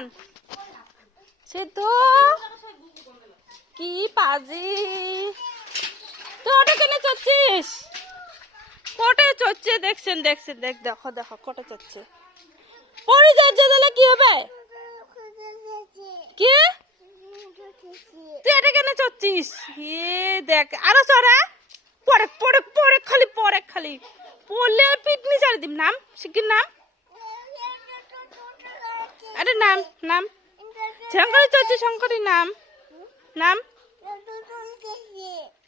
নান সিদ্ধ কি পাজি তুই ওটা কেন চড়ছিস কোটে চড়ছে দেখছেন দেখছেন দেখ দেখো দেখো কোটে চড়ছে পরে যাচ্ছে তাহলে কি হবে কি তুই এটা কেন চড়ছিস দেখ আরো চড়া পরে পরে পরে খালি পড়লে আর পিটনি ছাড়ি দিম নাম শিখির নাম আরে নাম নাম শঙ্করী চলছে শঙ্করী নাম নাম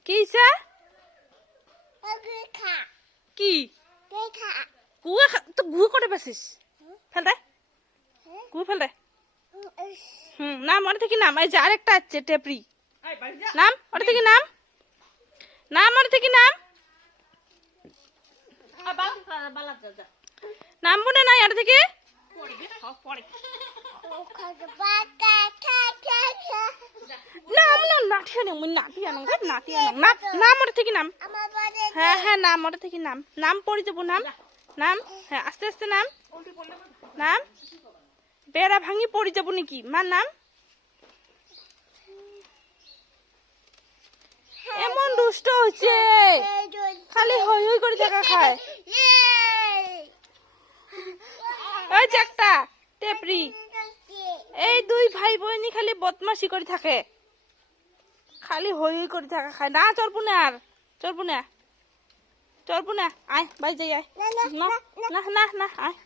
কি কি গুয়া তো গুয়া করে পাসিস ফেল দে গুয়া ফেল দে নাম ওটা থেকে নাম এই যে আরেকটা আছে টেপরি নাম ওটা থেকে নাম নাম ওটা থেকে নাম নাম মনে নাই ওটা থেকে নাম না নাটিয়া নেই নাটিয়া নাম ওটা থেকে নাম হ্যাঁ হ্যাঁ নাম ওটা থেকে নাম পড়ে যাবো নাম হ্যাঁ আস্তে আস্তে নাম বেড়া ভাঙি পড়ে যাবো নাকি মার নাম এমন দুষ্ট হচ্ছে খালি হই হই করে টাকা খায় ওই যে একটা টেপরি এই দুই ভাই বোনই খালি বদমাশি করে থাকে খালি হই হই করে টাকা খায় না চলবো না আয় বাই যাই আয় না না না আয়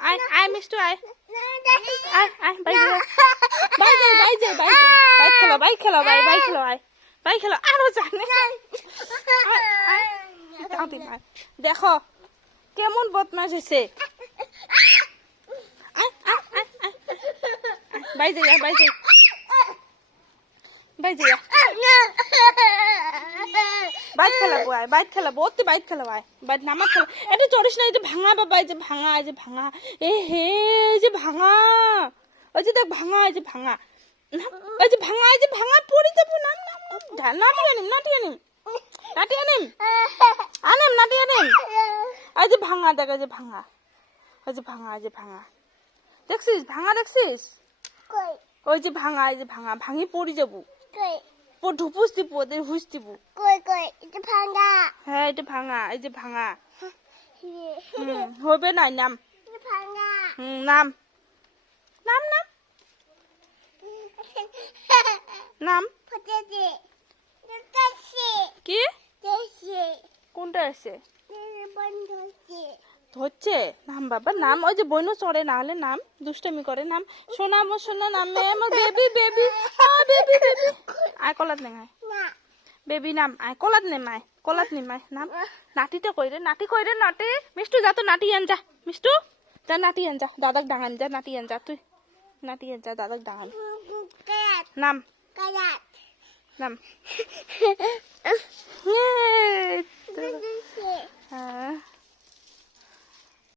আয় আয় মিষ্টু আয় আয় বাই যাই বাই খেলো বাই খেলো আরো জানে দেখো কেমন বদমাশ হয়েছে বাই যাই বাইট খেলাবো অতি বাইট খেলাবো বাইট নামার খেলা এটা চড়িস না এই যে ভাঙা বাবা এই যে ভাঙা এ হে এই যে ভাঙা ওই যে দেখ ভাঙা এই যে ভাঙা পড়ে যাবো নাটিয়ে নিম এই যে ভাঙা দেখ এই যে ভাঙা দেখছিস ওই যে ভাঙা ভাঙি পড়ে যাবো ঢুপুস দিব ওদের হুস দিব হ্যাঁ এটা ভাঙা এই যে ভাঙা হবে না নাম নাম কি কোনটা আছে ধরছে নাম বাবা নাম ওই যে বইনও চড়ে না হলে নাম দুষ্টামি করে নাম সোনা নামে আমার বেবি আয় কলাত নে বেবি নাম আয় কলাত নে নাম নাটিটা কইরে নাটি মিষ্টু যা তো নাটি আন যা মিষ্টু যা নাটি আন যা দাদাক ডাঙান যা নাটি আন যা তুই নাটি আন যা দাদাক ডাঙান নাম